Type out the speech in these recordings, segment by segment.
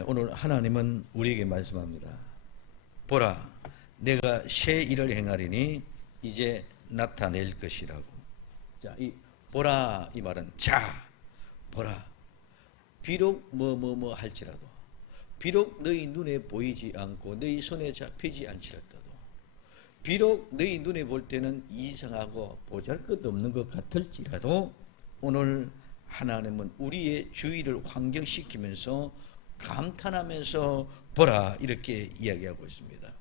오늘 하나님은 우리에게 말씀합니다. 보라, 내가 새 일을 행하리니 이제 나타낼 것이라고. 자, 이 보라 이 말은 자, 보라. 비록 뭐 할지라도, 비록 너희 눈에 보이지 않고 너희 손에 잡히지 않지라도, 비록 너희 눈에 볼 때는 이상하고 보잘것없는 것 같을지라도, 오늘 하나님은 우리의 주의를 환경시키면서 감탄하면서 보라 이렇게 이야기하고 있습니다.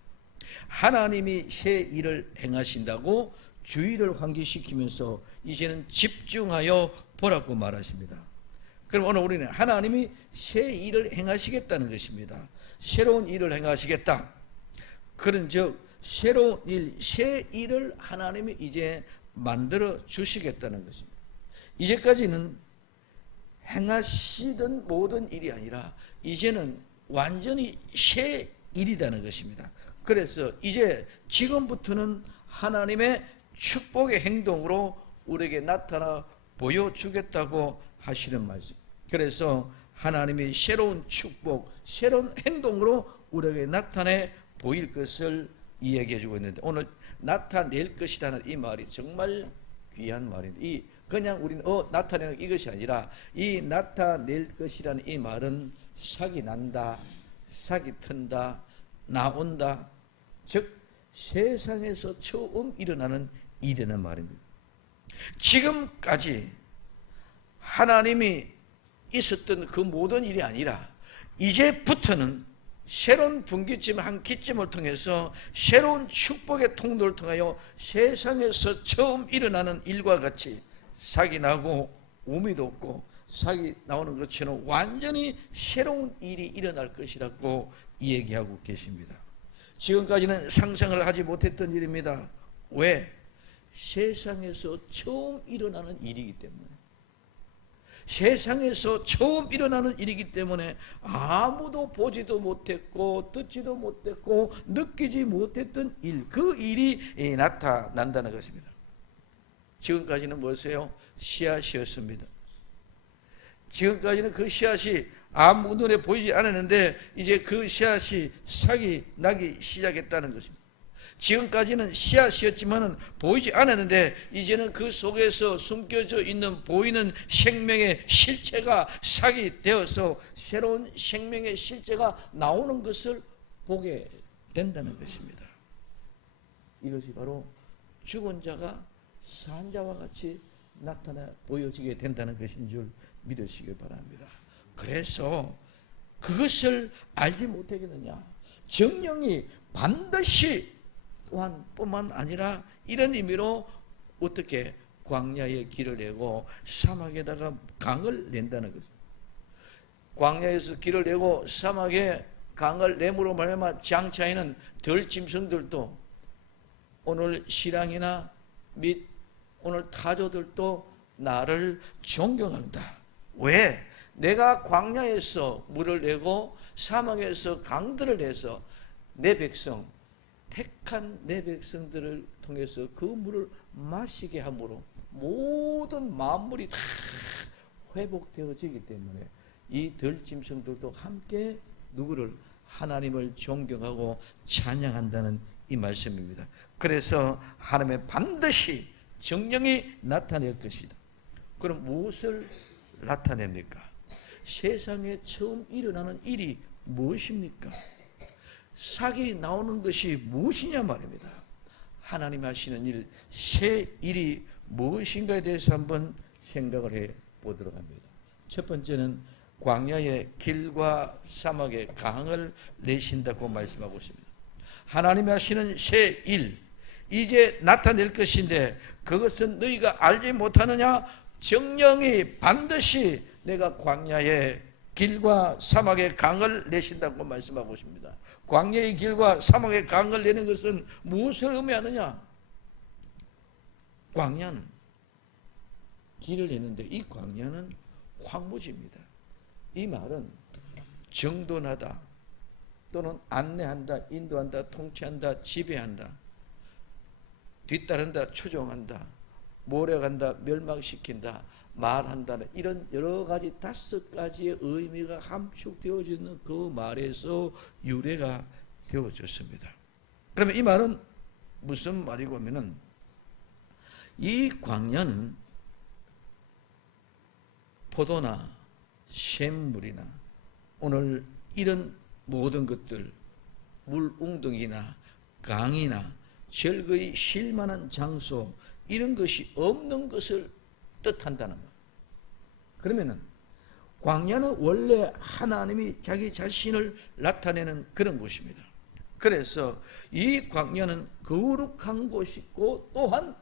하나님이 새 일을 행하신다고 주의를 환기시키면서 이제는 집중하여 보라고 말하십니다. 그럼 오늘 우리는 하나님이 새 일을 행하시겠다는 것입니다. 새로운 일을 행하시겠다. 그런즉 새로운 일, 새 일을 하나님이 이제 만들어 주시겠다는 것입니다. 이제까지는 행하시던 모든 일이 아니라 이제는 완전히 새 일이라는 것입니다. 그래서 이제 지금부터는 하나님의 축복의 행동으로 우리에게 나타나 보여주겠다고 하시는 말씀. 그래서 하나님이 새로운 축복, 새로운 행동으로 우리에게 나타내 보일 것을 이야기해 주고 있는데, 오늘 나타낼 것이라는 이 말이 정말 귀한 말입니다. 이 그냥 우리는 나타내는 이것이 아니라, 이 나타낼 것이라는 이 말은 삭이 난다, 삭이 튼다, 나온다, 즉 세상에서 처음 일어나는 일이라는 말입니다. 지금까지 하나님이 있었던 그 모든 일이 아니라 이제부터는 새로운 분기점 한 기점을 통해서 새로운 축복의 통로를 통하여 세상에서 처음 일어나는 일과 같이 삭이 나고 우미 돋고 삭이 나오는 것처럼 완전히 새로운 일이 일어날 것이라고 얘기하고 계십니다. 지금까지는 상상을 하지 못했던 일입니다. 왜? 세상에서 처음 일어나는 일이기 때문에, 세상에서 처음 일어나는 일이기 때문에 아무도 보지도 못했고 듣지도 못했고 느끼지 못했던 일, 그 일이 나타난다는 것입니다. 지금까지는 뭐였어요? 씨앗이었습니다. 지금까지는 그 씨앗이 아무 눈에 보이지 않았는데 이제 그 씨앗이 싹이 나기 시작했다는 것입니다. 지금까지는 씨앗이었지만은 보이지 않았는데 이제는 그 속에서 숨겨져 있는 보이는 생명의 실체가 싹이 되어서 새로운 생명의 실체가 나오는 것을 보게 된다는 것입니다. 이것이 바로 죽은 자가 산 자와 같이 나타나 보여지게 된다는 것인 줄 믿으시기 바랍니다. 그래서 그것을 알지 못하겠느냐? 정령이 반드시 또한 뿐만 아니라 이런 의미로 어떻게 광야에 길을 내고 사막에다가 강을 낸다는 것입니다. 광야에서 길을 내고 사막에 강을 내므로 말미암아 장차에는 들짐승들도, 오늘 신앙이나 및 오늘 타조들도 나를 존경한다. 왜? 내가 광야에서 물을 내고 사막에서 강들을 내서 내 백성, 택한 내 백성들을 통해서 그 물을 마시게 함으로 모든 만물이 다 회복되어지기 때문에 이 들짐승들도 함께 누구를? 하나님을 존경하고 찬양한다는 이 말씀입니다. 그래서 하나님의 반드시 정령이 나타낼 것이다. 그럼 무엇을 나타냅니까? 세상에 처음 일어나는 일이 무엇입니까? 삭이 나오는 것이 무엇이냐 말입니다. 하나님 하시는 일, 새 일이 무엇인가에 대해서 한번 생각을 해 보도록 합니다. 첫 번째는 광야의 길과 사막의 강을 내신다고 말씀하고 있습니다. 하나님이 하시는 새 일, 이제 나타낼 것인데 그것은 너희가 알지 못하느냐? 정령이 반드시 내가 광야의 길과 사막의 강을 내신다고 말씀하고 있습니다. 광야의 길과 사막의 강을 내는 것은 무엇을 의미하느냐? 광야는 길을 내는데 이 광야는 황무지입니다. 이 말은 정돈하다 또는 안내한다, 인도한다, 통치한다, 지배한다, 뒤따른다, 추종한다, 몰아간다, 멸망시킨다, 말한다는 이런 여러 가지 5가지의 의미가 함축되어져 있는 그 말에서 유래가 되어졌습니다. 그러면 이 말은 무슨 말이고 하면은 이 광야는 포도나 샘물이나 오늘 이런 모든 것들 물웅덩이나 강이나 절거에 쉴만한 장소 이런 것이 없는 것을 뜻한다는 말. 그러면은 광야는 원래 하나님이 자기 자신을 나타내는 그런 곳입니다. 그래서 이 광야는 거룩한 곳이고 또한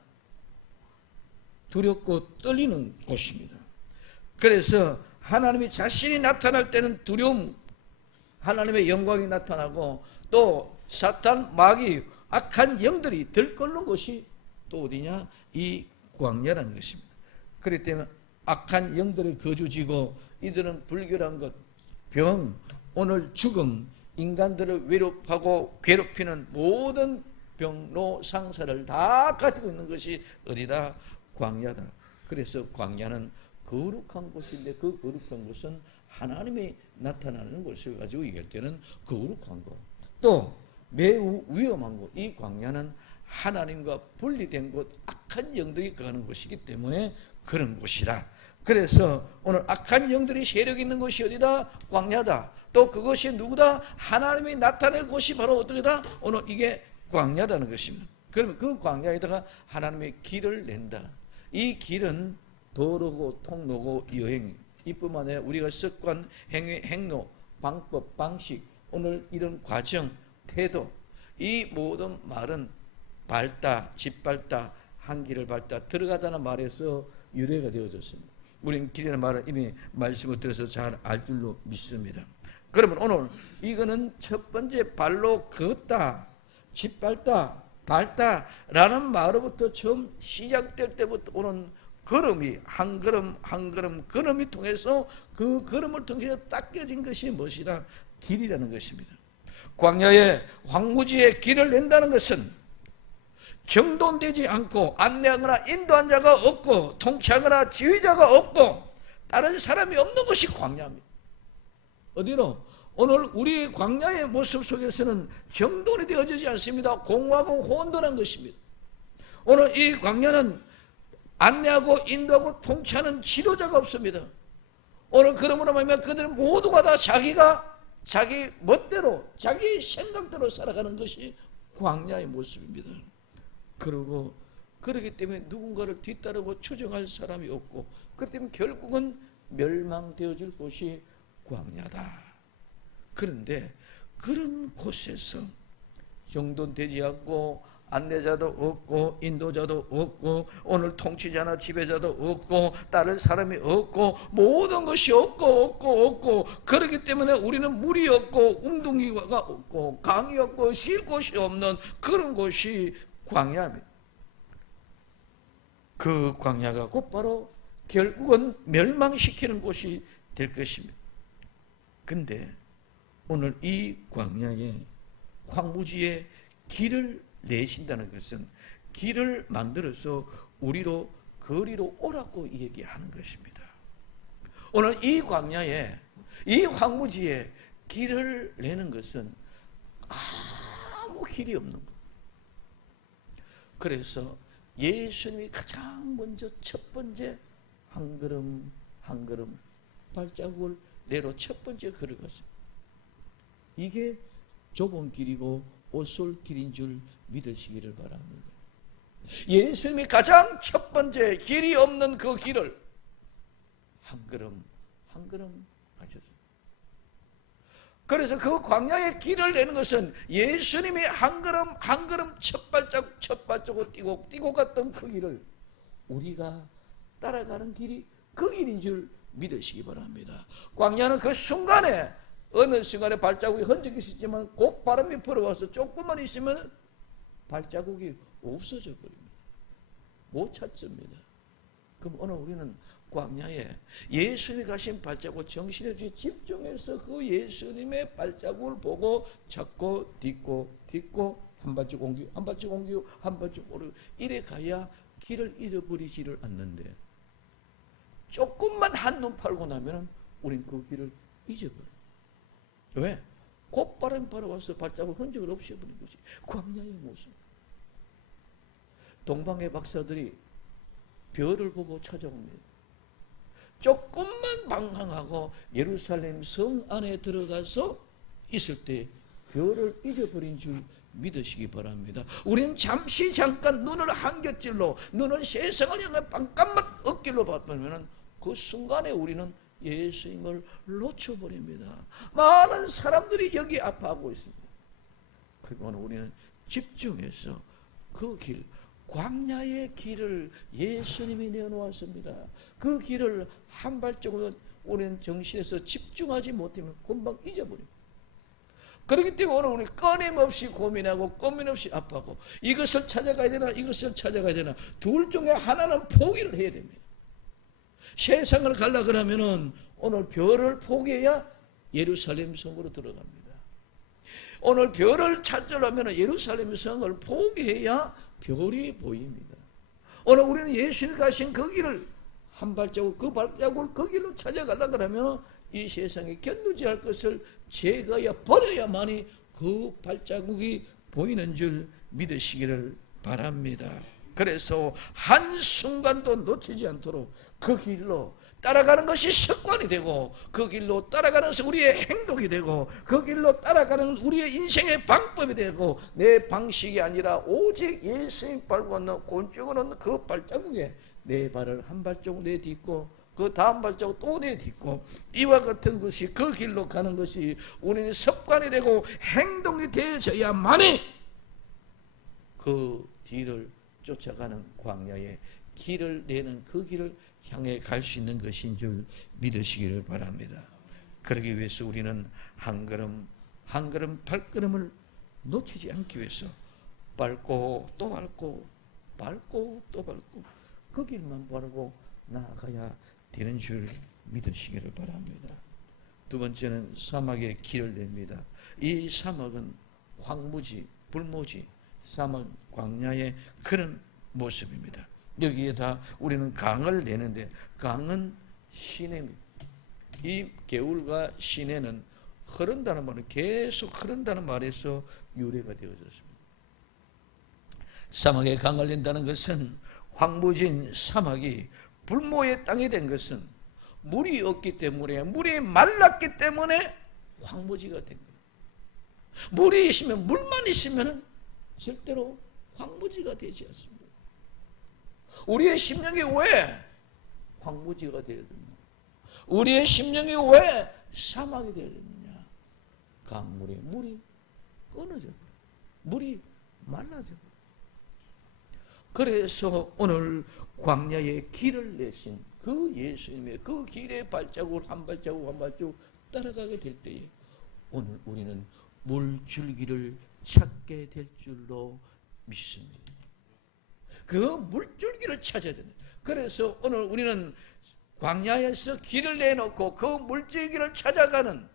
두렵고 떨리는 곳입니다. 그래서 하나님이 자신이 나타날 때는 두려움, 하나님의 영광이 나타나고 또 사탄, 마귀, 악한 영들이 들끓는 곳이 또 어디냐? 이 광야라는 것입니다. 그렇기 때문에 악한 영들의 거주지고 이들은 불결한 것, 병, 오늘 죽음, 인간들을 외롭하고 괴롭히는 모든 병로 상사를 다 가지고 있는 것이 어디다? 광야다. 그래서 광야는 거룩한 곳인데 그 거룩한 곳은 하나님이 나타나는 곳을 가지고 얘기할 때는 거룩한 것. 또 매우 위험한 곳. 이 광야는 하나님과 분리된 곳, 악한 영들이 가는 곳이기 때문에 그런 곳이라. 그래서 오늘 악한 영들이 세력 있는 곳이 어디다? 광야다. 또 그것이 누구다? 하나님이 나타낼 곳이 바로 어떻게다? 오늘 이게 광야다는 것입니다. 그러면 그 광야에다가 하나님의 길을 낸다. 이 길은 도로고 통로고 여행 이뿐만 아니라 우리가 습관, 행로, 방법, 방식 오늘 이런 과정, 태도 이 모든 말은 밟다, 짓밟다, 한 길을 밟다 들어가다는 말에서 유래가 되어졌습니다. 우리는 길이라는 말을 이미 말씀을 들어서 잘 알 줄로 믿습니다. 그러면 오늘 이거는 첫 번째 발로 걷다, 짓밟다, 밟다 라는 말로부터 처음 시작될 때부터 오는 걸음이 한 걸음 한 걸음 걸음이 통해서 그 걸음을 통해서 닦여진 것이 무엇이다? 길이라는 것입니다. 광야에 황무지에 길을 낸다는 것은 정돈되지 않고 안내하거나 인도한 자가 없고 통치하거나 지휘자가 없고 다른 사람이 없는 것이 광야입니다. 어디로? 오늘 우리 광야의 모습 속에서는 정돈이 되어지지 않습니다. 공허하고 혼돈한 것입니다. 오늘 이 광야는 안내하고 인도하고 통치하는 지도자가 없습니다. 오늘 그러므로 말하면 그들은 모두가 다 자기 멋대로 자기 생각대로 살아가는 것이 광야의 모습입니다. 그러고 그렇기 때문에 누군가를 뒤따르고 추종할 사람이 없고 그렇기 때문에 결국은 멸망되어질 곳이 광야다. 그런데 그런 곳에서 정돈되지 않고 안내자도 없고 인도자도 없고 오늘 통치자나 지배자도 없고 따를 사람이 없고 모든 것이 없고 그렇기 때문에 우리는 물이 없고 웅덩이가 없고 강이 없고 쉴 곳이 없는 그런 곳이 광야입니다. 그 광야가 곧바로 결국은 멸망시키는 곳이 될 것입니다. 근데 오늘 이 광야에 황무지에 길을 내신다는 것은 길을 만들어서 우리로 거리로 오라고 얘기하는 것입니다. 오늘 이 광야에 이 황무지에 길을 내는 것은 아무 길이 없는 것. 그래서 예수님이 가장 먼저 첫 번째 한 걸음 한 걸음 발자국을 내로 첫 번째 걸어갔습니다. 이게 좁은 길이고 오솔 길인 줄 믿으시기를 바랍니다. 예수님이 가장 첫 번째 길이 없는 그 길을 한 걸음 한 걸음 가셨습니다. 그래서 그 광야의 길을 내는 것은 예수님이 한 걸음 한 걸음 첫 발자국 뛰고 갔던 그 길을 우리가 따라가는 길이 그 길인 줄 믿으시기 바랍니다. 광야는 그 순간에 어느 순간에 발자국이 흔적이 있지만 곧 바람이 불어와서 조금만 있으면 발자국이 없어져 버립니다. 못 찾습니다. 그럼 오늘 우리는 광야에 예수님이 가신 발자국 정신에 집중해서 그 예수님의 발자국을 보고 찾고 딛고 한 발짝 옮기고 한 발짝 옮기고 한 발짝 오르고 이래 가야 길을 잃어버리지를 않는데 조금만 한눈 팔고 나면은 우린 그 길을 잊어버려요. 왜? 곧바람 바라와서 발자국 흔적을 없애버린 거지. 광야의 모습. 동방의 박사들이 별을 보고 찾아옵니다. 조금만 방황하고 예루살렘 성 안에 들어가서 있을 때 별을 잊어버린 줄 믿으시기 바랍니다. 우리는 잠시 잠깐 눈을 한 곁질로, 눈은 세상을 향해 깜깜한 어길로 봤다면 그 순간에 우리는 예수님을 놓쳐버립니다. 많은 사람들이 여기 아파하고 있습니다. 그리고 우리는 집중해서 그 길, 광야의 길을 예수님이 내어놓았습니다. 그 길을 한 발짝으로 우리는 정신에서 집중하지 못하면 금방 잊어버립니다. 그렇기 때문에 오늘 우리 끊임없이 고민하고 끊임없이 아파하고 이것을 찾아가야 되나 이것을 찾아가야 되나 둘 중에 하나는 포기를 해야 됩니다. 세상을 가려고 그러면은 오늘 별을 포기해야 예루살렘 성으로 들어갑니다. 오늘 별을 찾으려면 예루살렘 성을 포기해야 별이 보입니다. 오늘 우리는 예수님 가신 그 길을 한 발자국 그 발자국을 그 길로 찾아가려고 그러면 이 세상에 견누지할 것을 제거해야 버려야만이 그 발자국이 보이는 줄 믿으시기를 바랍니다. 그래서 한순간도 놓치지 않도록 그 길로 따라가는 것이 습관이 되고 그 길로 따라가는 것이 우리의 행동이 되고 그 길로 따라가는 우리의 인생의 방법이 되고 내 방식이 아니라 오직 예수님 밟고 곤충을 그 발자국에 내 발을 한 발자국 내딛고 그 다음 발자국 또 내딛고 이와 같은 것이 그 길로 가는 것이 우리의 습관이 되고 행동이 되어져야만이 그 뒤를 쫓아가는 광야에 길을 내는 그 길을 향해 갈 수 있는 것인 줄 믿으시기를 바랍니다. 그러기 위해서 우리는 한 걸음 한 걸음 발걸음을 놓치지 않기 위해서 밟고 또 밟고 밟고 또 밟고 그 길만 바르고 나아가야 되는 줄 믿으시기를 바랍니다. 두 번째는 사막의 길을 냅니다. 이 사막은 황무지, 불모지, 사막 광야의 그런 모습입니다. 여기에다 우리는 강을 내는데 강은 시내입니다. 이 개울과 시내는 흐른다는 말은 계속 흐른다는 말에서 유래가 되어졌습니다. 사막에 강을 낸다는 것은 황무진 사막이 불모의 땅이 된 것은 물이 없기 때문에 물이 말랐기 때문에 황무지가 된 거예요. 물이 있으면 물만 있으면 절대로 황무지가 되지 않습니다. 우리의 심령이 왜 황무지가 되어야 되느냐? 우리의 심령이 왜 사막이 되어야 되느냐? 강물에 물이 끊어져 버려요. 물이 말라져 버려요. 그래서 오늘 광야의 길을 내신 그 예수님의 그 길의 발자국을 한 발자국 한 발자국 따라가게 될 때에 오늘 우리는 물줄기를 찾게 될 줄로 믿습니다. 그 물줄기를 찾아야 됩니다. 그래서 오늘 우리는 광야에서 길을 내놓고 그 물줄기를 찾아가는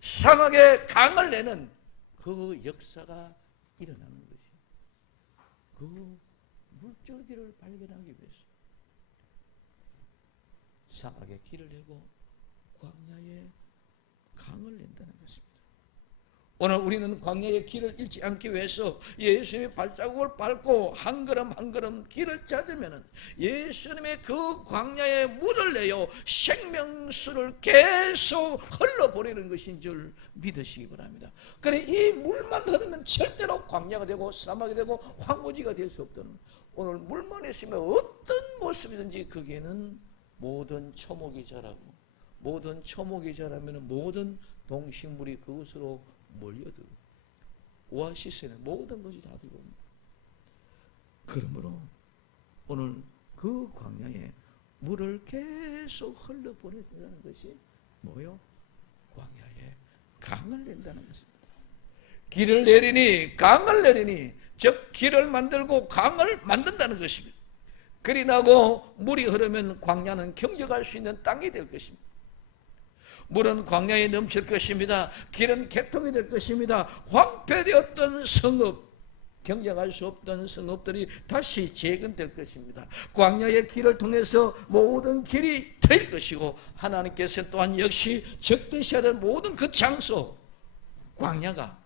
사막의 강을 내는 그 역사가 일어나는 것이 그 물줄기를 발견하기 위해서 사막의 길을 내고 광야의 강을 낸다는 것입니다. 오늘 우리는 광야의 길을 잃지 않기 위해서 예수님의 발자국을 밟고 한 걸음 한 걸음 길을 찾으면 예수님의 그 광야에 물을 내어 생명수를 계속 흘러보내는 것인 줄 믿으시기 바랍니다. 그래 이 물만 흐르면 절대로 광야가 되고 사막이 되고 황무지가 될 수 없다는 오늘 물만 있으면 어떤 모습이든지 거기에는 모든 초목이 자라고 모든 초목이 자라면 모든 동식물이 그곳으로 몰려들고 오아시스에는 모든 것이 다 들어옵니다. 그러므로 오늘 그 광야에 물을 계속 흘러보내는 것이 뭐요? 광야에 강을 낸다는 것입니다. 길을 내리니 강을 내리니 즉 길을 만들고 강을 만든다는 것입니다. 그리 나고 물이 흐르면 광야는 경작할 수 있는 땅이 될 것입니다. 물은 광야에 넘칠 것입니다. 길은 개통이 될 것입니다. 황폐되었던 성읍, 경쟁할 수 없던 성읍들이 다시 재건될 것입니다. 광야의 길을 통해서 모든 길이 트일 것이고, 하나님께서 또한 역시 적대시해야 될 모든 그 장소, 광야가,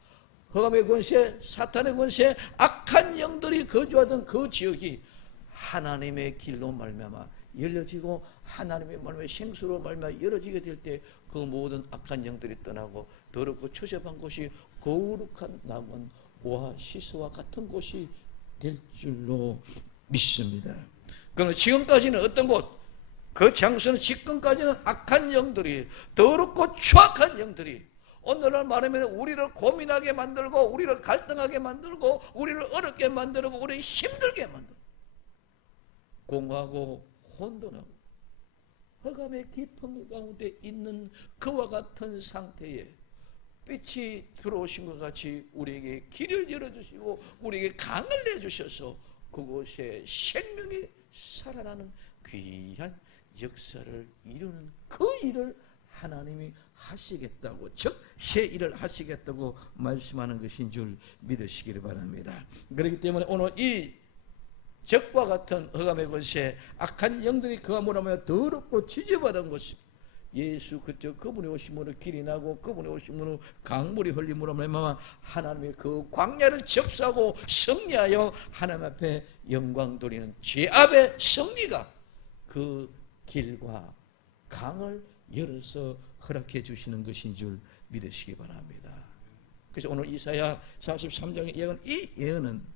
흑암의 권세, 사탄의 권세, 악한 영들이 거주하던 그 지역이 하나님의 길로 말미암아 열려지고, 하나님의 말미암아 생수로 말미암아 열어지게 될 때 그 모든 악한 영들이 떠나고 더럽고 추잡한 곳이 거룩한 남은 오아시스와 같은 곳이 될 줄로 믿습니다. 그러면 지금까지는 어떤 곳? 그 장소는 지금까지는 악한 영들이, 더럽고 추악한 영들이 오늘날 말하면 우리를 고민하게 만들고, 우리를 갈등하게 만들고, 우리를 어렵게 만들고, 우리를 힘들게 만들고, 공허하고 혼돈하고 흑암의 깊은 가운데 있는 그와 같은 상태에 빛이 들어오신 것 같이 우리에게 길을 열어주시고 우리에게 강을 내주셔서 그곳에 생명이 살아나는 귀한 역사를 이루는 그 일을 하나님이 하시겠다고, 즉 새 일을 하시겠다고 말씀하는 것인 줄 믿으시기를 바랍니다. 그렇기 때문에 오늘 이 적과 같은 흑암의 곳에 악한 영들이 그함으로 하며 더럽고 지저분한 곳이 예수 그리스도 그분이 오심으로 길이 나고, 그분이 오심으로 강물이 흘림으로 말미암아 하나님의 그 광야를 접수하고 승리하여 하나님 앞에 영광 돌리는 죄 앞에 승리가 그 길과 강을 열어서 허락해 주시는 것인 줄 믿으시기 바랍니다. 그래서 오늘 이사야 43장의 예언, 이 예언은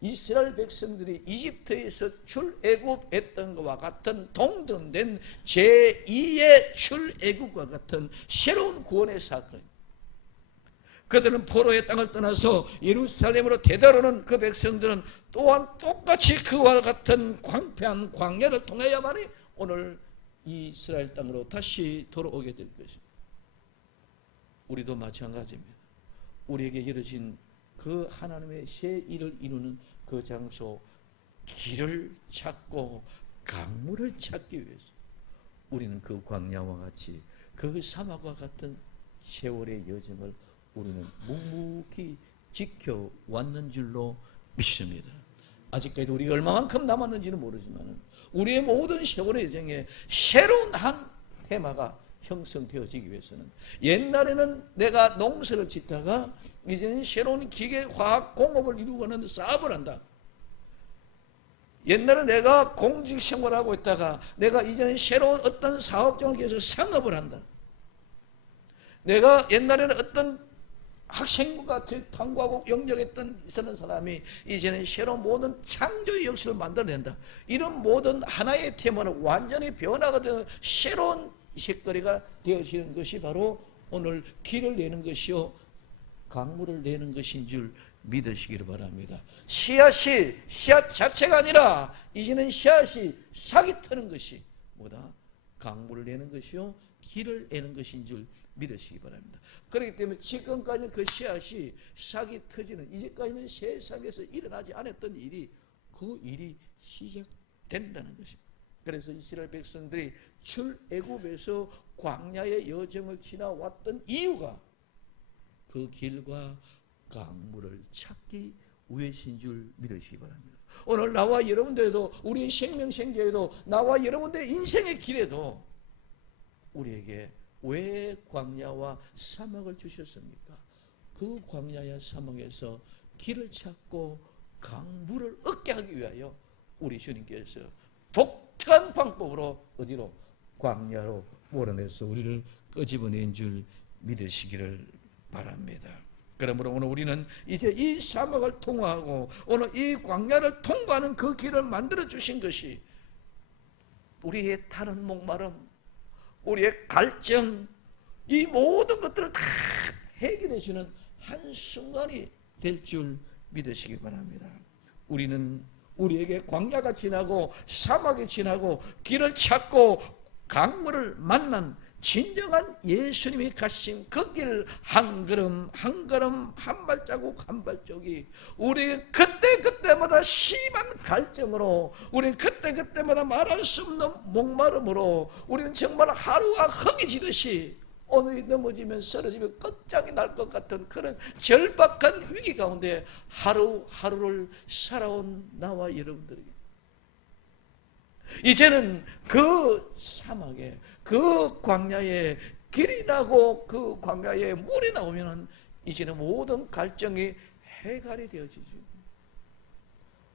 이스라엘 백성들이 이집트에서 출애굽했던 것과 같은 동등된 제2의 출애굽과 같은 새로운 구원의 사건. 그들은 포로의 땅을 떠나서 예루살렘으로 되돌아오는 그 백성들은 또한 똑같이 그와 같은 광패한 광야를 통해야만이 오늘 이스라엘 땅으로 다시 돌아오게 될 것입니다. 우리도 마찬가지입니다. 우리에게 열어진 그 하나님의 새 일을 이루는 그 장소, 길을 찾고 강물을 찾기 위해서 우리는 그 광야와 같이 그 사막과 같은 세월의 여정을 우리는 묵묵히 지켜왔는 줄로 믿습니다. 아직까지 우리가 얼마만큼 남았는지는 모르지만 우리의 모든 세월의 여정에 새로운 한 테마가 형성되어지기 위해서는, 옛날에는 내가 농사를 짓다가 이제는 새로운 기계 화학 공업을 이루고는 사업을 한다. 옛날에 내가 공직 생활하고 있다가 내가 이제는 새로운 어떤 사업종을 위해서 상업을 한다. 내가 옛날에는 어떤 학생과 탐구하고 영역했던 있었는 사람이 이제는 새로운 모든 창조의 역사를 만들어낸다. 이런 모든 하나의 테마는 완전히 변화가 되는 새로운 색거리가 되어지는 것이 바로 오늘 길을 내는 것이요 강물을 내는 것인 줄 믿으시기를 바랍니다. 씨앗이 씨앗 자체가 아니라 이제는 씨앗이 싹이 트는 것이 뭐다? 강물을 내는 것이요 길을 내는 것인 줄 믿으시기 바랍니다. 그렇기 때문에 지금까지 그 씨앗이 싹이 터지는, 이제까지는 세상에서 일어나지 않았던 일이, 그 일이 시작된다는 것입니다. 그래서 이스라엘 백성들이 출애굽에서 광야의 여정을 지나왔던 이유가 그 길과 강물을 찾기 위해신 줄 믿으시기 바랍니다. 오늘 나와 여러분들도, 우리의 생명생계에도, 나와 여러분들의 인생의 길에도 우리에게 왜 광야와 사막을 주셨습니까? 그 광야와 사막에서 길을 찾고 강물을 얻게 하기 위하여 우리 주님께서 독특한 방법으로 어디로? 광야로 몰아내서 우리를 끄집어낸 줄 믿으시기를 바랍니다. 그러므로 오늘 우리는 이제 이 사막을 통과하고 오늘 이 광야를 통과하는 그 길을 만들어 주신 것이 우리의 다른 목마름, 우리의 갈증, 이 모든 것들을 다 해결해 주는 한순간이 될 줄 믿으시기 바랍니다. 우리는 우리에게 광야가 지나고 사막이 지나고 길을 찾고 강물을 만난 진정한 예수님이 가신 그 길 한 걸음 한 걸음, 한 발자국 한 발자국이 우리 그때그때마다 심한 갈증으로, 우리 그때그때마다 말할 수 없는 목마름으로, 우리는 정말 하루가 허기지듯이 오늘이 넘어지면 쓰러지면 끝장이 날 것 같은 그런 절박한 위기 가운데 하루하루를 살아온 나와 여러분들에게 이제는 그 사막에, 그 광야에 길이 나고 그 광야에 물이 나오면 이제는 모든 갈증이 해갈이 되어지죠.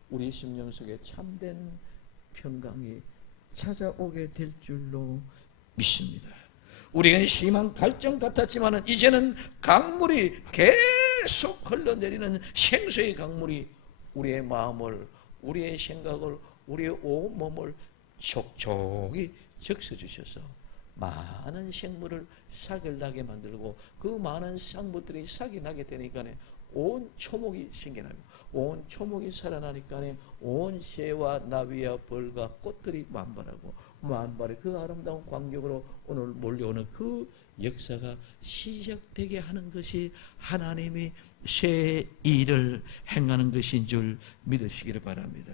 우리 심령 속에 참된 평강이 찾아오게 될 줄로 믿습니다. 우리에게는 심한 갈증 같았지만 이제는 강물이 계속 흘러내리는 생수의 강물이 우리의 마음을, 우리의 생각을, 우리의 온 몸을 촉촉히 적셔주셔서 많은 생물을 싹을 나게 만들고 그 많은 생물들이 싹이 나게 되니까 온 초목이 생겨나고 온 초목이 살아나니까 온 새와 나비와 벌과 꽃들이 만발하고 만발의 그 아름다운 광경으로 오늘 몰려오는 그 역사가 시작되게 하는 것이 하나님이 새 일을 행하는 것인 줄 믿으시기를 바랍니다.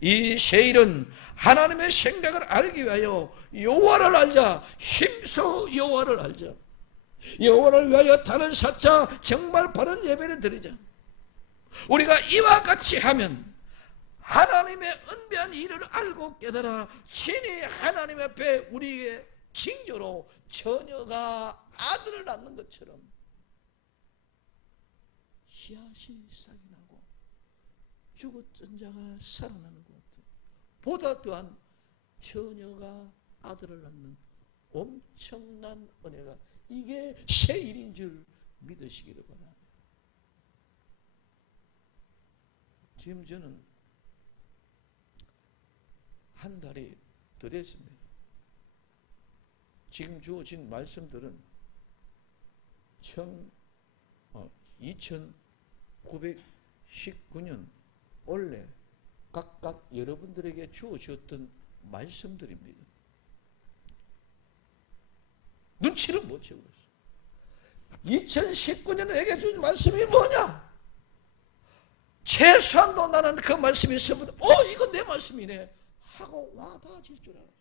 이 새 일은 하나님의 생각을 알기 위하여 여호와를 알자, 힘써 여호와를 알자, 여호와를 위하여 다른 사자 정말 바른 예배를 드리자. 우리가 이와 같이 하면 하나님의 은비한 일을 알고 깨달아 친히 하나님 앞에 우리의 징조로 처녀가 아들을 낳는 것처럼 씨앗이 싹이 나고 죽었던 자가 살아나는 것 같아요. 보다 더한 처녀가 아들을 낳는 엄청난 은혜가 이게 새 일인 줄 믿으시기를 바랍니다. 지금 저는 한 달이 더 됐습니다. 지금 주어진 말씀들은 2919년 원래 각각 여러분들에게 주어졌던 말씀들입니다. 눈치를 못 채고 있어요. 2019년에 내게 준 말씀이 뭐냐? 최소한도 나는 그 말씀이 있으면 이건 내 말씀이네 하고 와닿아질 줄 알았어요.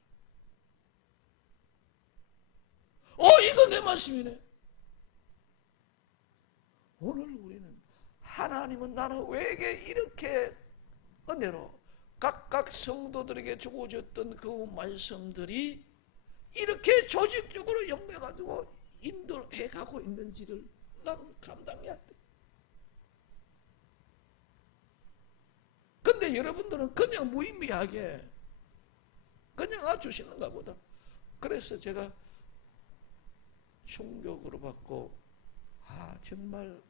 이건 내 말씀이네. 오늘 우리는 하나님은 나는 왜에게 이렇게 은혜로 각각 성도들에게 주어졌던 그 말씀들이 이렇게 조직적으로 연결해가지고 인도해 가고 있는지를 나는 감당이 안 돼. 근데 여러분들은 그냥 무의미하게 그냥 주시는가 보다. 그래서 제가 충격으로 받고 정말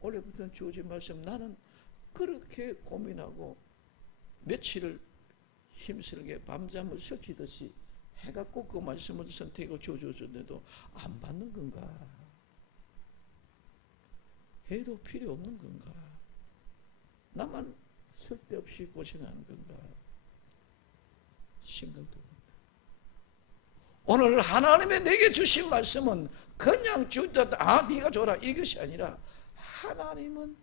올해부터는 주어진 말씀 나는 그렇게 고민하고 며칠을 힘들게 밤잠을 설치듯이 해갖고 그 말씀을 선택하고 주어줬는데도 안 받는 건가? 해도 필요 없는 건가? 나만 쓸데없이 고생하는 건가? 생각도 듭니다. 오늘 하나님의 내게 주신 말씀은 그냥 주다 네가 줘라 이것이 아니라 하나님은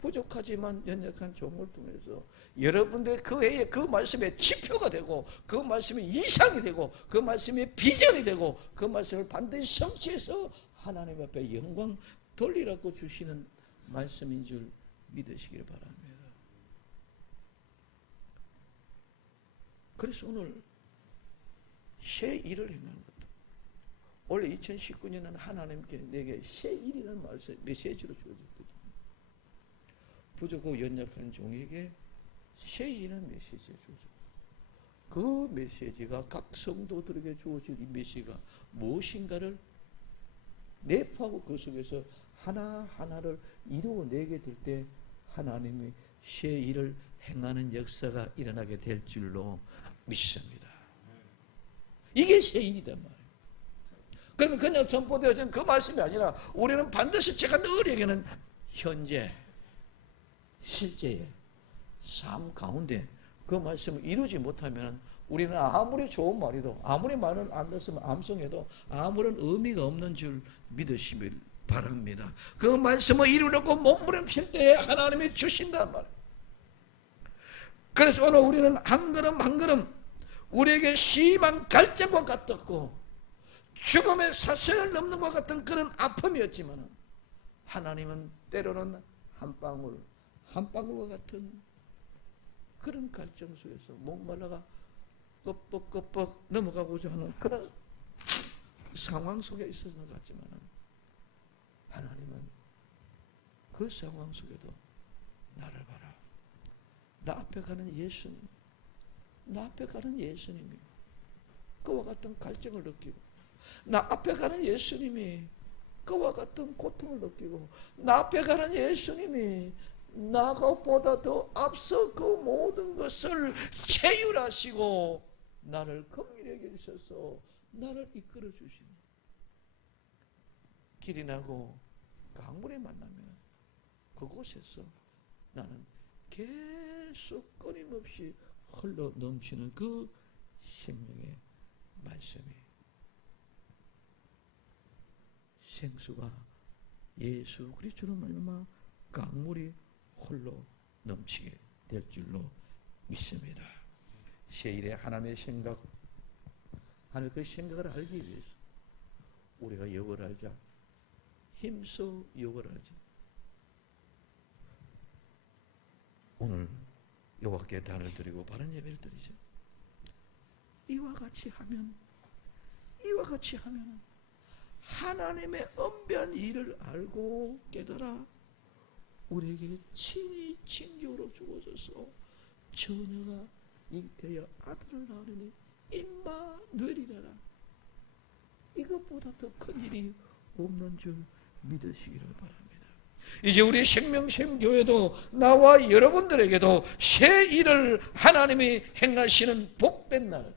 부족하지만 연약한 종을 통해서 여러분들 그 해에 그 말씀의 지표가 되고 그 말씀의 이상이 되고 그 말씀의 비전이 되고 그 말씀을 반드시 성취해서 하나님 앞에 영광 돌리라고 주시는 말씀인 줄 믿으시길 바랍니다. 그래서 오늘 새 일을 행하는 것도 원래 2019년은 하나님께 내게 새 일이라는 말씀 메시지로 주어졌거든요. 부족하고 연약한 종에게 새 일이라는 메시지가 주어졌고 그 메시지가 각 성도들에게 주어진 이 메시지가 무엇인가를 내포하고 그 속에서 하나하나를 이루어내게 될 때 하나님이 새 일을 행하는 역사가 일어나게 될 줄로 믿습니다. 이게 새 일이단 말이에요. 그러면 그냥 선포되어진 그 말씀이 아니라 우리는 반드시 제가 늘 얘기하는 현재 실제의 삶 가운데 그 말씀을 이루지 못하면 우리는 아무리 좋은 말이도 아무리 말을 안 듣으면 암송해도 아무런 의미가 없는 줄 믿으시길 바랍니다. 그 말씀을 이루려고 몸부림칠 때에 하나님이 주신단 말이에요. 그래서 오늘 우리는 한 걸음 한 걸음 우리에게 심한 갈증과 같았고 죽음의 사슬을 넘는 것 같은 그런 아픔이었지만 하나님은 때로는 한 방울과 같은 그런 갈증 속에서 목말라가 껍벅껍벅 넘어가고자 하는 그런 상황 속에 있었는 것 같지만 하나님은 그 상황 속에도 나를 봐라. 나 앞에 가는 예수님, 나 앞에 가는 예수님이 그와 같은 갈증을 느끼고, 나 앞에 가는 예수님이 그와 같은 고통을 느끼고, 나 앞에 가는 예수님이 나보다 더 앞서 그 모든 것을 체휼하시고 나를 긍휼히 여기셔서 나를 이끌어 주시니, 길이 나고 강물에 만나면 그곳에서 나는 계속 끊임없이 흘러 넘치는 그 생명의 말씀이, 생수가 예수 그리스도로 말미암아 강물이 홀로 넘치게 될 줄로 믿습니다. 세일의 하나님의 생각, 하나님 그 생각을 알기 위해서 우리가 여호와를 알자. 힘써 여호와를 알자. 오늘 여호와께 단을 드리고 바른 예배를 드리자. 이와 같이 하면 하나님의 언변 일을 알고 깨달아 우리에게 친히 징조로 주어져서 처녀가 잉태하여 아들을 낳으니 임마누엘이라. 이것보다 더 큰 일이 없는 줄 믿으시기를 바랍니다. 이제 우리 생명샘교회도 나와 여러분들에게도 새 일을 하나님이 행하시는 복된 날,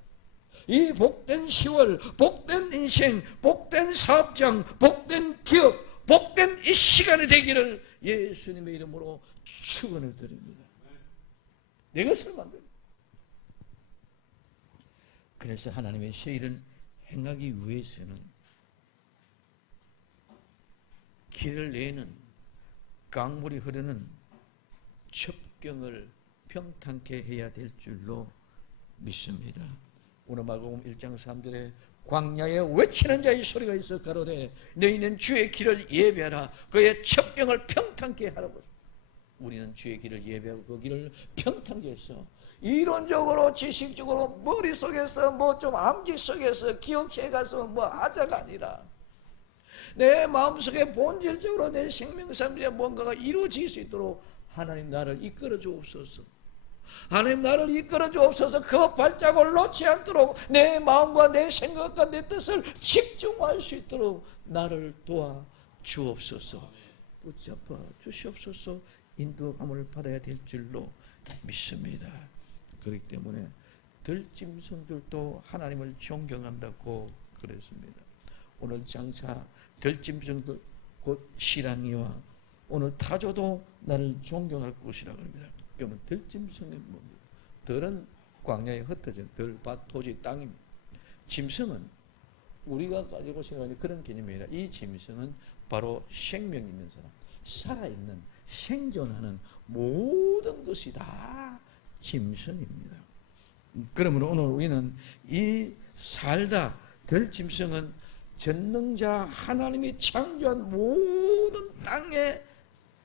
이 복된 10월, 복된 인생, 복된 사업장, 복된 기업, 복된 이 시간이 되기를 예수님의 이름으로 축원을 드립니다. 내 것을 만들어. 그래서 하나님의 새 일을 행하기 위해서는 길을 내는 강물이 흐르는 첩경을 평탄케 해야 될 줄로 믿습니다. 오늘 마가복음 1장 3절에 광야에 외치는 자의 소리가 있어 가로되 너희는 주의 길을 예배하라. 그의 첩경을 평탄케 하라고. 우리는 주의 길을 예배하고 그 길을 평탄케 해서 이론적으로 지식적으로 머릿속에서 뭐 좀 암기 속에서 기억해가서 뭐 하자가 아니라 내 마음속에 본질적으로 내 생명삶에 뭔가가 이루어질 수 있도록 하나님 나를 이끌어 주옵소서. 하나님 나를 이끌어 주옵소서. 그 발자국을 놓지 않도록 내 마음과 내 생각과 내 뜻을 집중할 수 있도록 나를 도와 주옵소서. 붙잡아 주시옵소서. 인도함을 받아야 될 줄로 믿습니다. 그렇기 때문에 들짐승들도 하나님을 존경한다고 그랬습니다. 오늘 장차 들짐승들 곧 시랑이와 오늘 타조도 나를 존경할 것이라고 합니다. 그러면 들짐승은 뭡니까? 들은 광야에 흩어진 들밭 토지 땅입니다. 짐승은 우리가 가지고 생각하는 그런 개념이 아니라 이 짐승은 바로 생명 있는 사람, 살아있는 생존하는 모든 것이 다 짐승입니다. 그러므로 오늘 우리는 이 살다 들짐승은 전능자 하나님이 창조한 모든 땅에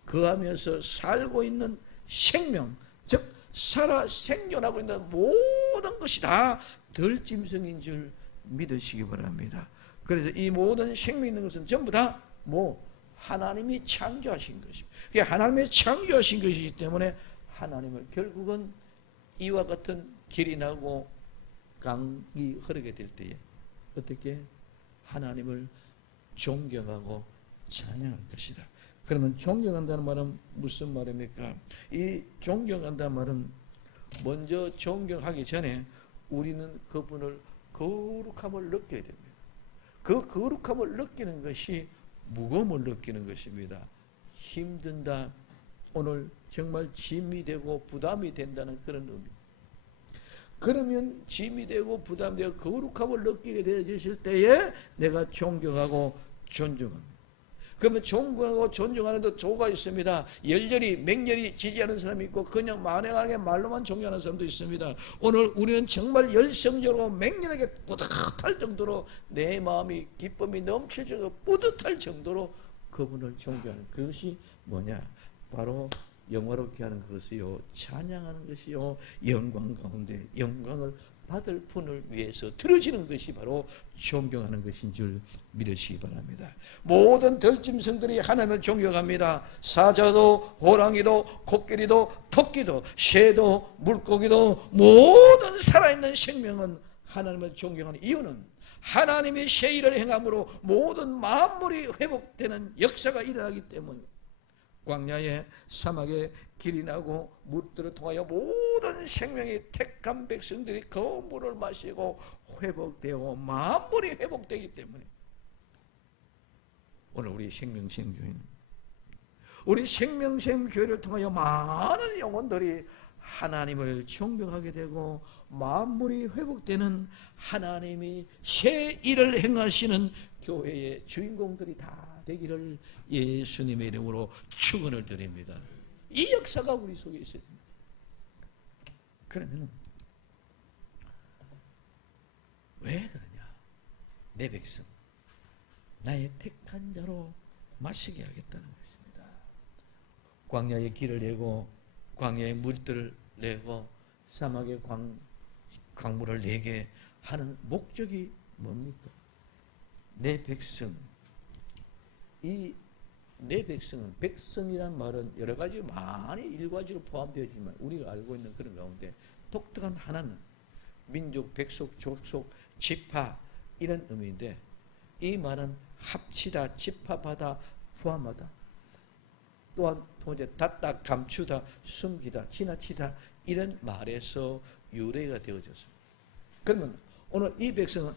거하면서 살고 있는 생명, 즉 살아 생존하고 있는 모든 것이 다 들짐승인 줄 믿으시기 바랍니다. 그래서 이 모든 생명 있는 것은 전부 다 하나님이 창조하신 것입니다. 하나님이 창조하신 것이기 때문에 하나님을 결국은 이와 같은 길이 나고 강이 흐르게 될 때에 어떻게 하나님을 존경하고 찬양할 것이다. 그러면 존경한다는 말은 무슨 말입니까? 이 존경한다는 말은 먼저 존경하기 전에 우리는 그분을 거룩함을 느껴야 됩니다. 그 거룩함을 느끼는 것이 무거움을 느끼는 것입니다. 힘든다. 오늘 정말 짐이 되고 부담이 된다는 그런 의미. 그러면 짐이 되고 부담되고 거룩함을 느끼게 되어질 때에 내가 존경하고 존중합니다. 그러면 존경하고 존중하는 조가 있습니다. 열렬히 맹렬히 지지하는 사람이 있고 그냥 만행하게 말로만 존경하는 사람도 있습니다. 오늘 우리는 정말 열성적으로 맹렬하게 뿌듯할 정도로 내 마음이 기쁨이 넘칠 정도로 뿌듯할 정도로 그분을 존경하는 그것이 뭐냐? 바로 영화롭게 하는 것이요, 찬양하는 것이요, 영광 가운데 영광을 받을 분을 위해서 들어지는 것이 바로 존경하는 것인 줄 믿으시기 바랍니다. 모든 들짐승들이 하나님을 존경합니다. 사자도 호랑이도 코끼리도 토끼도 새도 물고기도 모든 살아있는 생명은 하나님을 존경하는 이유는 하나님이 새 일을 행함으로 모든 만물이 회복되는 역사가 일어나기 때문입니다. 광야에 사막에 길이 나고 물들을 통하여 모든 생명이 택한 백성들이 그 물을 마시고 회복되어 만물이 회복되기 때문에 오늘 우리 생명샘교회는 우리 생명샘교회를 통하여 많은 영혼들이 하나님을 존경하게 되고 만물이 회복되는 하나님이 새 일을 행하시는 교회의 주인공들이 다 되기를 예수님의 이름으로 축원을 드립니다. 이 역사가 우리 속에 있어야 됩니다. 그러면 왜 그러냐? 내 백성 나의 택한 자로 마시게 하겠다는 것입니다. 광야의 길을 내고 광야의 물들을 내고 사막의 강물을 내게 하는 목적이 뭡니까? 내 백성, 이 내 백성은, 백성이란 말은 여러 가지 많이 일과지로 포함되어지만 우리가 알고 있는 그런 가운데 독특한 하나는 민족, 백속, 족속, 지파 이런 의미인데 이 말은 합치다, 집합하다, 포함하다, 또한 통제 닫다, 감추다, 숨기다, 지나치다 이런 말에서 유래가 되어졌습니다. 그러면 오늘 이 백성은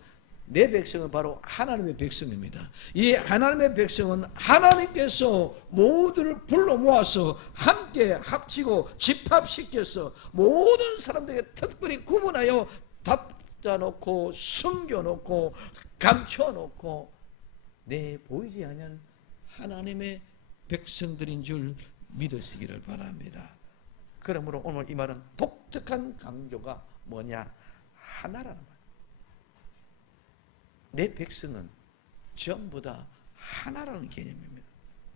내 백성은 바로 하나님의 백성입니다. 이 하나님의 백성은 하나님께서 모두를 불러 모아서 함께 합치고 집합시켜서 모든 사람들에게 특별히 구분하여 닫아놓고 숨겨놓고 감춰놓고 내 보이지 않는 하나님의 백성들인 줄 믿으시기를 바랍니다. 그러므로 오늘 이 말은 독특한 강조가 뭐냐? 하나라는 말. 내 백성은 전부 다 하나라는 개념입니다.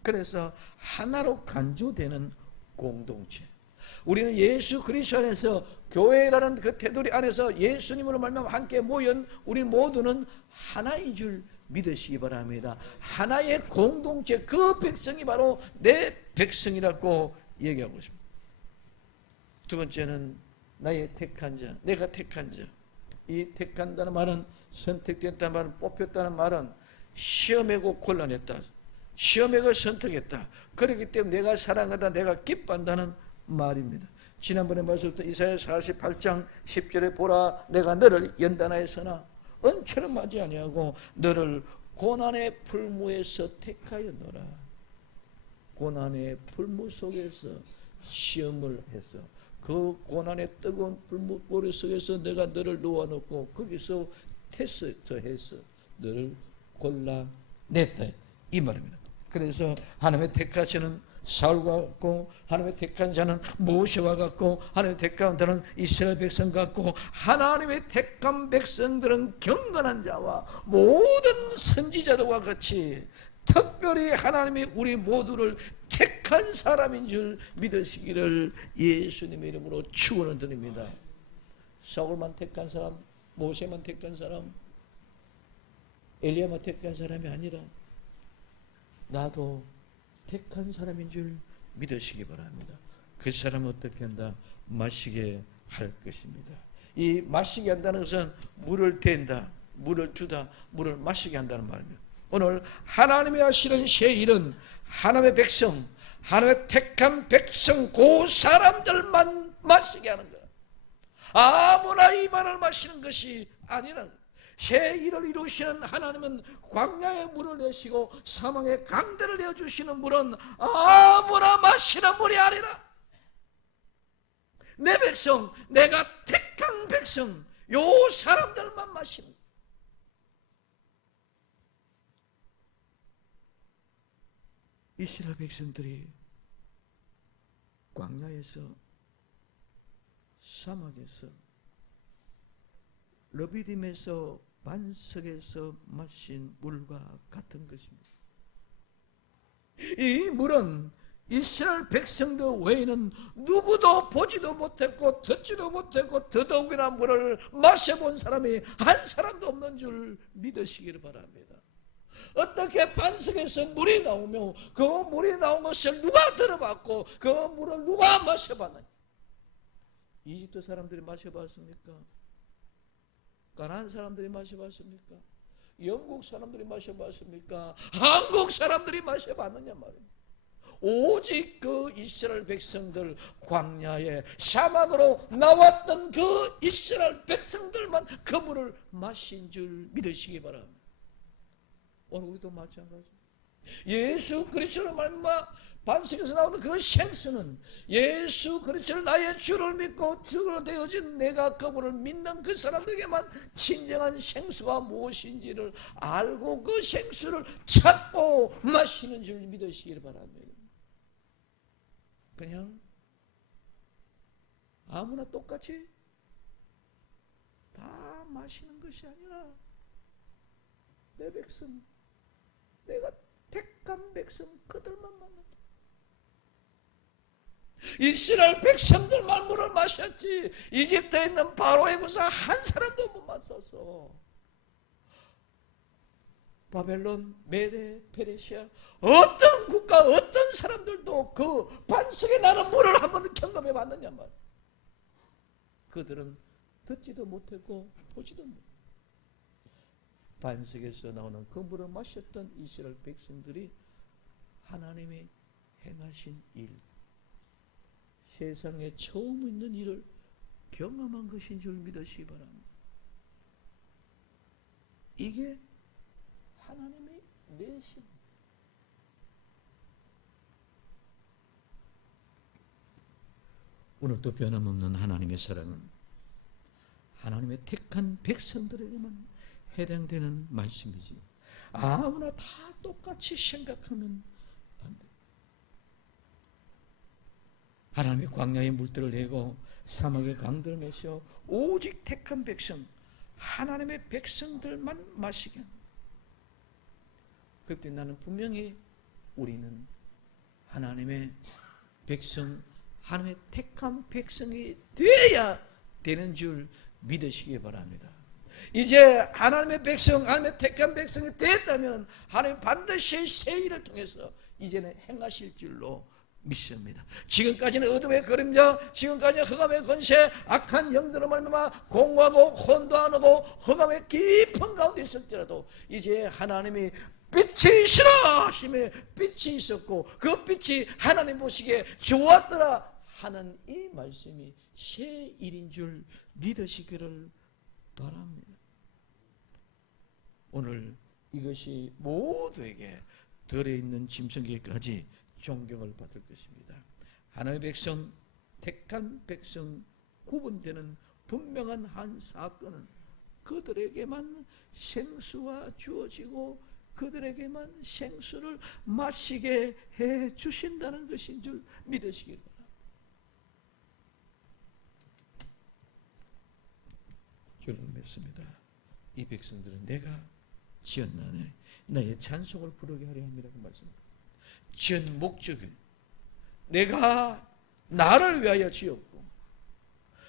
그래서 하나로 간주되는 공동체. 우리는 예수 그리스도 안에서 교회라는 그 테두리 안에서 예수님으로 말미암아 함께 모인 우리 모두는 하나인 줄 믿으시기 바랍니다. 하나의 공동체, 그 백성이 바로 내 백성이라고 얘기하고 있습니다. 두 번째는 나의 택한 자, 내가 택한 자. 이 택한다는 말은 선택됐다는 말은 뽑혔다는 말은 시험하고 곤란했다. 시험하고 선택했다. 그렇기 때문에 내가 사랑하다, 내가 기뻐한다는 말입니다. 지난번에 말씀드렸던 이사야 48장 10절에 보라 내가 너를 연단하였으나 은처럼 하지 아니하고 너를 고난의 풀무에서 택하였노라. 고난의 풀무 속에서 시험을 해서 그 고난의 뜨거운 풀무보리 속에서 내가 너를 놓아놓고 거기서 테스트해서 너를 골라냈다 이 말입니다. 그래서 하나님의 택하시는 사울과 같고 하나님의 택한 자는 모세와 같고 하나님의 택한 자는 이스라엘 백성 같고 하나님의 택한 백성들은 경건한 자와 모든 선지자들과 같이 특별히 하나님이 우리 모두를 택한 사람인 줄 믿으시기를 예수님의 이름으로 축원을 드립니다. 사울만 택한 사람, 모세만 택한 사람, 엘리야만 택한 사람이 아니라 나도 택한 사람인 줄 믿으시기 바랍니다. 그 사람은 어떻게 한다? 마시게 할 것입니다. 이 마시게 한다는 것은 물을 댄다, 물을 주다, 물을 마시게 한다는 말입니다. 오늘 하나님이 하시는 새 일은 하나님의 백성, 하나님의 택한 백성, 그 사람들만 마시게 하는 거야. 아무나 이 말을 마시는 것이 아니라 새 일을 이루시는 하나님은 광야의 물을 내시고 사망의 강대를 내어주시는 물은 아무나 마시는 물이 아니라 내 백성, 내가 택한 백성, 요 사람들만 마시는. 이스라엘 백성들이 광야에서, 사막에서, 르비딤에서, 반석에서 마신 물과 같은 것입니다. 이 물은 이스라엘 백성들 외에는 누구도 보지도 못했고 듣지도 못했고 더더욱이나 물을 마셔본 사람이 한 사람도 없는 줄 믿으시기를 바랍니다. 어떻게 반석에서 물이 나오며 그 물이 나온 것을 누가 들어봤고 그 물을 누가 마셔봤느냐? 이집트 사람들이 마셔봤습니까? 가나안 사람들이 마셔봤습니까? 영국 사람들이 마셔봤습니까? 한국 사람들이 마셔봤느냐 말입니다. 오직 그 이스라엘 백성들, 광야에 사막으로 나왔던 그 이스라엘 백성들만 그 물을 마신 줄 믿으시기 바랍니다. 오늘 우리도 마찬가지. 예수 그리스도로 말미암아 반석에서 나오는 그 생수는 예수 그리스도를 나의 주를 믿고 주로 되어진 내가 그분을 믿는 그 사람들에게만 진정한 생수가 무엇인지를 알고 그 생수를 찾고 마시는 줄 믿으시기를 바랍니다. 그냥 아무나 똑같이 다 마시는 것이 아니라 내 백성, 내가 택한 백성 그들만 만난다. 이스라엘 백성들만 물을 마셨지 이집트에 있는 바로의 군사 한 사람도 못 마셨어. 바벨론, 메데, 페르시아 어떤 국가 어떤 사람들도 그 반석에 나는 물을 한번 경험해 봤느냐 말. 그들은 듣지도 못했고 보지도 못했고 반석에서 나오는 그 물을 마셨던 이스라엘 백성들이 하나님이 행하신 일, 세상에 처음 있는 일을 경험한 것인 줄 믿으시기 바랍니다. 이게 하나님의 내심. 오늘도 변함없는 하나님의 사랑은 하나님의 택한 백성들에게만 해당되는 말씀이지 아무나 다 똑같이 생각하면 안 돼. 하나님의 광야의 물들을 내고 사막의 강들을 메셔 오직 택한 백성, 하나님의 백성들만 마시게 합니다. 그때 나는 분명히 우리는 하나님의 백성, 하나님의 택한 백성이 되어야 되는 줄 믿으시기 바랍니다. 이제 하나님의 백성, 하나님의 택한 백성이 됐다면 하나님 반드시 새 일을 통해서 이제는 행하실 줄로 믿습니다. 지금까지는 어둠의 그림자, 지금까지는 흑암의 권세, 악한 영들을 말미암아 공허하고 혼돈하고 흑암의 깊은 가운데 있을지라도 이제 하나님이 빛이 있으라 하심에 빛이 있었고 그 빛이 하나님 보시기에 좋았더라 하는 이 말씀이 새 일인 줄 믿으시기를 바랍니다. 오늘 이것이 모두에게 들어있는 짐승에게까지 존경을 받을 것입니다. 하나님의 백성, 택한 백성, 구분되는 분명한 한 사건은 그들에게만 생수가 주어지고 그들에게만 생수를 마시게 해 주신다는 것인 줄 믿으시기 바랍니다. 주를 믿습니다. 이 백성들은 내가 지었나니 나의 찬송을 부르게 하려 함이라고 말씀합니다. 지은 목적은 내가 나를 위하여 지었고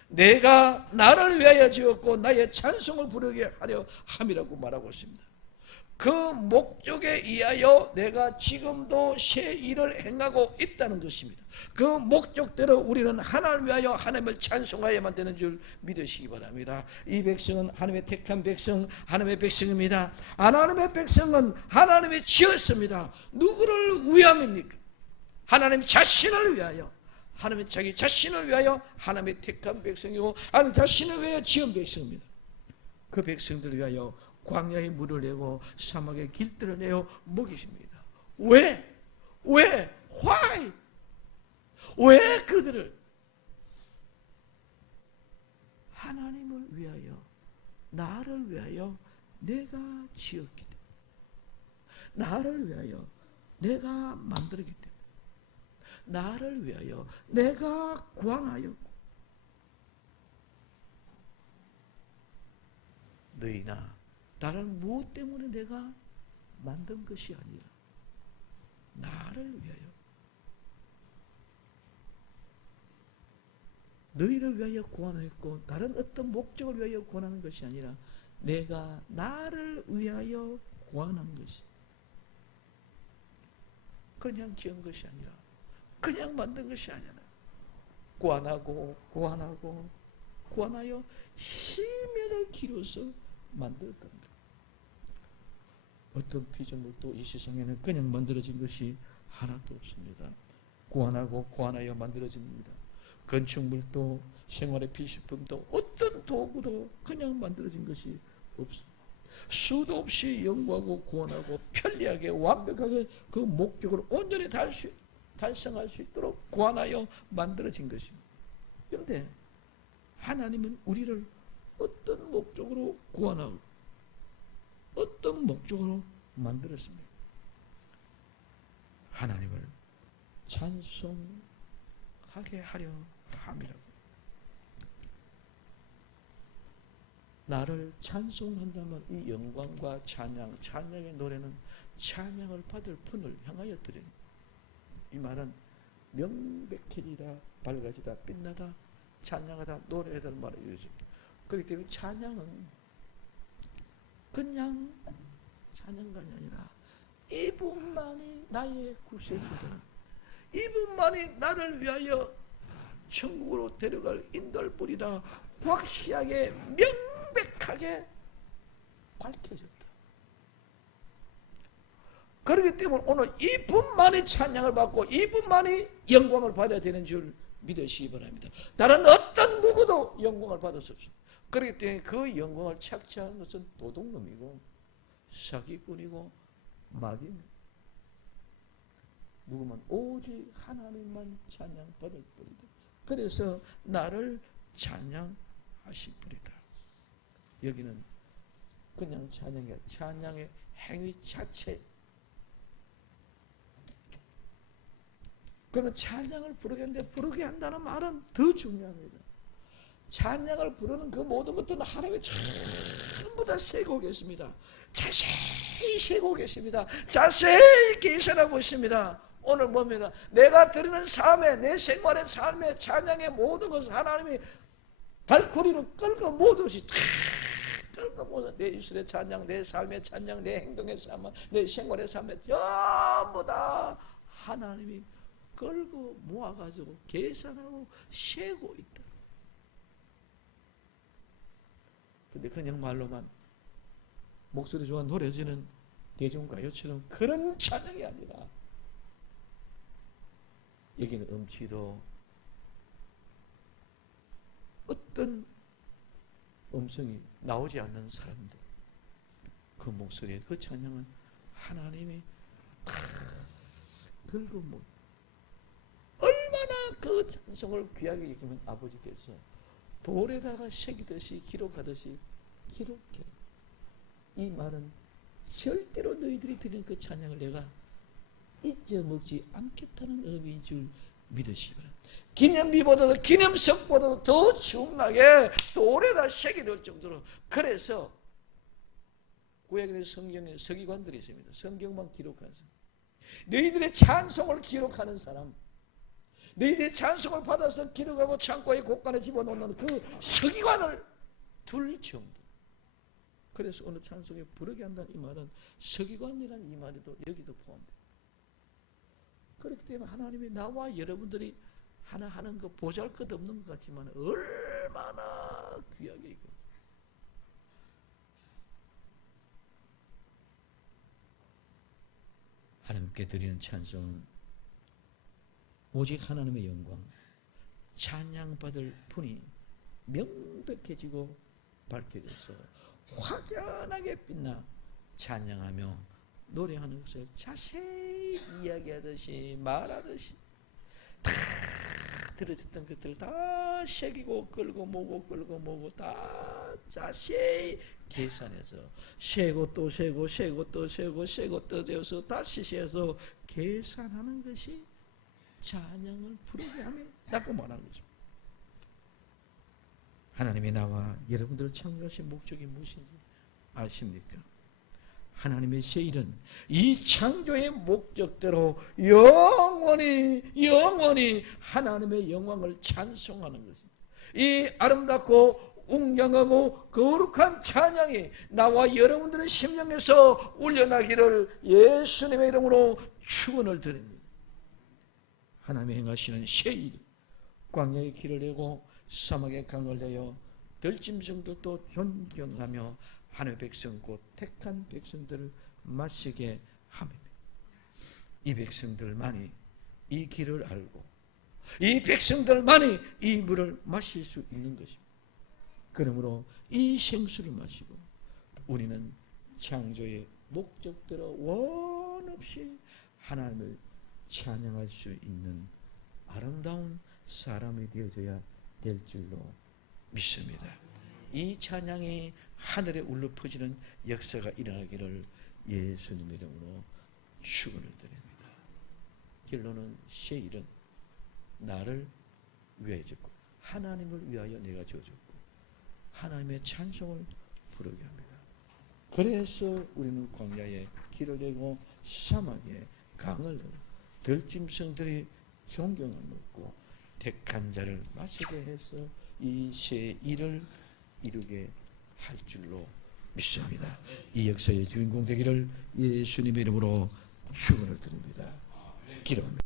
내가 나를 위하여 지었고 나의 찬송을 부르게 하려 함이라고 말하고 있습니다. 그 목적에 의하여 내가 지금도 새 일을 행하고 있다는 것입니다. 그 목적대로 우리는 하나님을 위하여 하나님을 찬송하여야만 되는 줄 믿으시기 바랍니다. 이 백성은 하나님의 택한 백성, 하나님의 백성입니다. 하나님의 백성은 하나님이 지었습니다. 누구를 위함입니까? 하나님 자신을 위하여, 하나님 자기 자신을 위하여 하나님의 택한 백성이고 하나님 자신을 위하여 지은 백성입니다. 그 백성들을 위하여 광야의 물을 내고 사막의 길들을 내어 먹이십니다. 왜? Why? 왜 그들을? 하나님을 위하여, 나를 위하여 내가 지었기 때문에, 나를 위하여 내가 만들었기 때문에, 나를 위하여 내가 구원하였고, 너희나 다른 무엇 때문에 내가 만든 것이 아니라 나를 위하여, 너희를 위하여 구원하였고 다른 어떤 목적을 위하여 구원하는 것이 아니라 내가 나를 위하여 구원한 것이, 그냥 지은 것이 아니라, 그냥 만든 것이 아니라 구원하고 구원하고 구원하여 심혈을 기울여서 만들었던 것. 어떤 피조물도 이 세상에는 그냥 만들어진 것이 하나도 없습니다. 구원하고 구원하여 만들어집니다. 건축물도 생활의 필수품도 어떤 도구도 그냥 만들어진 것이 없습니다. 수도 없이 연구하고 구원하고 편리하게 완벽하게 그 목적을 온전히 달성할 수 있도록 구원하여 만들어진 것입니다. 그런데 하나님은 우리를 어떤 목적으로 구원하고 어떤 목적으로 만들었습니까? 하나님을 찬송하게 하려 함이라고. 나를 찬송한다면 이 영광과 찬양의 노래는 찬양을 받을 분을 향하여 드리는, 이 말은 명백해지다, 밝아지다, 빛나다, 찬양하다, 노래하다 말을 이루어집니다. 그렇기 때문에 찬양은 그냥 찬양관이 아니라 이분만이 나의 구세주다, 이분만이 나를 위하여 천국으로 데려갈 인도할 뿐이라 확실하게 명백하게 밝혀졌다. 그렇기 때문에 오늘 이분만이 찬양을 받고 이분만이 영광을 받아야 되는 줄 믿으시기 바랍니다. 다른 어떤 누구도 영광을 받을 수 없습니다. 그렇기 때문에 그 영광을 착취하는 것은 도둑놈이고 사기꾼이고 마귀입니다. 누구만 오직 하나님만 찬양받을 뿐이다. 그래서 나를 찬양하실 뿐이다. 여기는 그냥 찬양이 아니라 찬양의 행위 자체. 그러면 찬양을 부르게 하는데, 부르게 한다는 말은 더 중요합니다. 찬양을 부르는 그 모든 것들은 하나님이 전부 다 세고 계십니다. 자세히 세고 계십니다. 자세히 계산하고 있습니다. 오늘 보면 내가 드리는 삶에, 내 생활의 삶의 찬양의 모든 것을 하나님이 발코리로 끌고 모든 것이 다 끌고 모든, 내 입술의 찬양, 내 삶의 찬양, 내 행동의 찬양, 내 생활의 삶에 전부 다 하나님이 끌고 모아가지고 계산하고 세고 있다. 근데 그냥 말로만 목소리 좋아 노래지는 대중가요처럼 그런 찬양이 아니라, 여기는 음치도 어떤 음성이 나오지 않는 사람들, 그 목소리에 그 찬양은 하나님이 들고 뭐 얼마나 그 찬송을 귀하게 여기면 아버지께서 돌에다가 새기듯이 기록하듯이 기록해. 이 말은 절대로 너희들이 드리는 그 찬양을 내가 잊어먹지 않겠다는 의미인 줄 믿으시기 바랍니다. 기념비보다도 기념석보다도 더 중하게 돌에다 새기될 정도로. 그래서 구약의 성경에 서기관들이 있습니다. 성경만 기록하는 사람, 너희들의 찬송을 기록하는 사람, 너희들의 찬송을 받아서 기록하고 창고에 곳간에 집어넣는 그 서기관을 둘 정도. 그래서 오늘 찬송에 부르게 한다는 이 말은 서기관이라는 이 말에도 여기도 포함돼요. 그렇기 때문에 하나님이 나와 여러분들이 하나 하는 거 보잘것없는 것 같지만 얼마나 귀하게 이거. 하나님께 드리는 찬송은 오직 하나님의 영광, 찬양받을 분이 명백해지고 밝혀져서 확연하게 빛나 찬양하며 노래하는 것을 자세히 이야기하듯이 말하듯이 다 들어졌던 것들을 다 새기고 끌고 모고 다 자세히 계산해서 세고 또 세고 되어서 다시 세서 계산하는 것이 찬양을 부르게 함이라고 말하는 거죠. 하나님이 나와 여러분들을 창조하신 목적이 무엇인지 아십니까? 하나님의 세일은 이 창조의 목적대로 영원히 하나님의 영광을 찬송하는 것입니다. 이 아름답고 웅장하고 거룩한 찬양이 나와 여러분들의 심령에서 울려나기를 예수님의 이름으로 축원을 드립니다. 하나님의 행하시는 세일, 광야의 길을 내고 사막의 강을 내어 들짐승들도 존경하며 하나님의 백성 곧 택한 백성들을 마시게 함입니다. 이 백성들만이 이 길을 알고 이 백성들만이 이 물을 마실 수 있는 것입니다. 그러므로 이 생수를 마시고 우리는 창조의 목적대로 원없이 하나님을 찬양할 수 있는 아름다운 사람이 되어져야 될 줄로 믿습니다. 이 찬양이 하늘에 울려 퍼지는 역사가 일어나기를 예수님의 이름으로 축원을 드립니다. 결론은 세일은 나를 위하여 졌고 하나님을 위하여 내가 지어졌고 하나님의 찬송을 부르게 합니다. 그래서 우리는 광야에 길을 내고 사막에 강을 내고 들짐승들이 존경을 먹고 택한 자를 마시게 해서 이 세일을 이루게 할 줄로 믿습니다. 이 역사의 주인공 되기를 예수님의 이름으로 축원을 드립니다. 기도합니다.